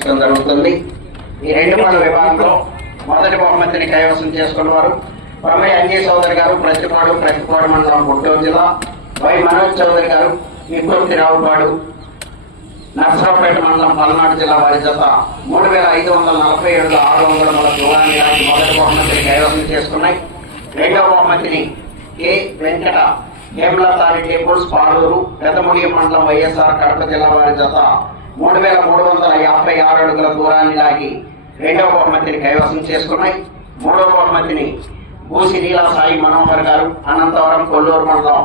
నిర్వహించడం జరుగుతుంది. ఈ రెండు పనుల విభాగంలో మొదటి బహుమతిని కైవసం చేసుకున్నవారు ప్రమేయ అంజయ్ చౌదరి గారు ప్రతిపాడు ప్రతిపాడు మండలం గుంటూరు జిల్లా. వై మనోజ్ చౌదరి గారు వికృతి రావుపాడు నర్సరావుపేట మండలం పల్నాడు జిల్లా వారి జత. మూడు వేల ఐదు వందల నలభై ఏడు ఆరు వందల మూల దూరాన్ని మొదటి బహుమతిని కైవసం చేసుకున్నాయి. రెండవ బహుమతిని కె వెంకట హేమలతారి టేబుల్స్ పాడూరు పెద్దముడి మండలం వైఎస్ఆర్ కడప జిల్లా వారి జత మూడు వేల మూడు వందల యాభై ఆరు అడుగుల దూరాన్ని లాగి రెండవ బహుమతిని కైవసం చేసుకున్నాయి. మూడవ బహుమతిని భూసి నీలా సాయి మనోహర్ గారు అనంతవరం కొల్లూరు మండలం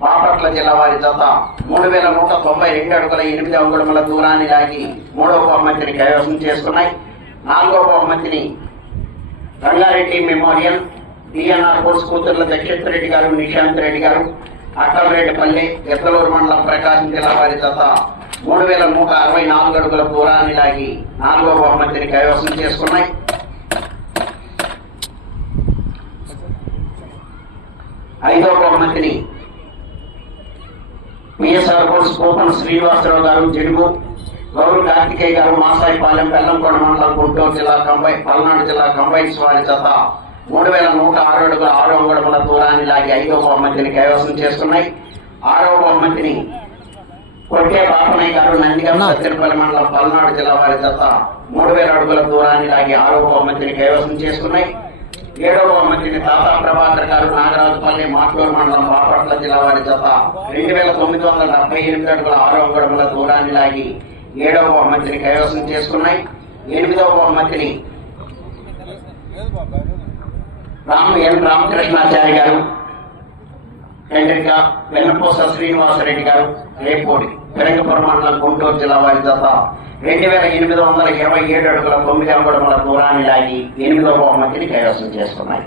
బాపట్ల జిల్లా వారి జత మూడు వేల నూట తొంభై రెండు అడుగుల ఎనిమిది అంగుళముల దూరాన్ని లాగి మూడవ బహుమతిని కైవసం చేసుకున్నాయి. నాలుగవ బహుమతిని రంగారెడ్డి మెమోరియల్ డిఎన్ఆర్ కోర్స్ కూతుర్ల దక్షిత్ రెడ్డి గారు నిశాంత్ రెడ్డి గారు అక్కలరెడ్డిపల్లి ఎత్తలూరు మండలం ప్రకాశం జిల్లా వారి జత మూడు వేల నూట అరవై నాలుగు అడుగుల దూరాన్ని లాగి నాలుగవ బహుమతిని కైవసం చేసుకున్నాయి. ఐదవ బహుమతిని పిఎస్ఆర్ కోర్స్ కోపన్ శ్రీనివాసరావు గారు జడుగు గౌరవ కార్తికేయ గారు మాసాయిపాలెం బెల్లంకొండ మండలం గుంటూరు జిల్లా కంబై పల్నాడు జిల్లా కంబైన్స్ వారి జత మూడు వేల నూట ఆరు అడుగుల ఆరు అంగుళముల దూరాన్ని లాగి ఐదవ బహుమతిని కైవసం చేసుకున్నాయి ఆరవ బహుమతిని కొట్టే పాపనయ్య గారు నందిగం సత్యనపల్లి మండలం పల్నాడు జిల్లా వారి జత మూడు వేల అడుగుల దూరాన్ని లాగి ఆరవ బహుమతిని కైవసం చేసుకున్నాయి ఏడవ బహుమతిని తాతా ప్రభాకర్ గారు నాగరాజుపల్లి మాట్లూరు మండలం బాపట్ల జిల్లా వారి జత రెండు వేల తొమ్మిది వందల డెబ్బై ఎనిమిది అడుగుల ఆరో గడుపుల దూరాన్ని లాగి ఏడవ బహుమతిని కైవసం చేసుకున్నాయి ఎనిమిదవ బహుమతిని రాము ఎన్. రామకృష్ణాచారి గారు హెండ్రిక వెన్నపూస శ్రీనివాసరెడ్డి గారు రేపూడి పెరంగపురం మండలం గుంటూరు జిల్లా వారి జత. రెండు వేల ఎనిమిది వందల ఇరవై ఏడు అడుగుల తొమ్మిది అంగుళముల దూరాన్ని లాగి ఎనిమిదవ బహుమతిని కైవసం చేసుకున్నాయి.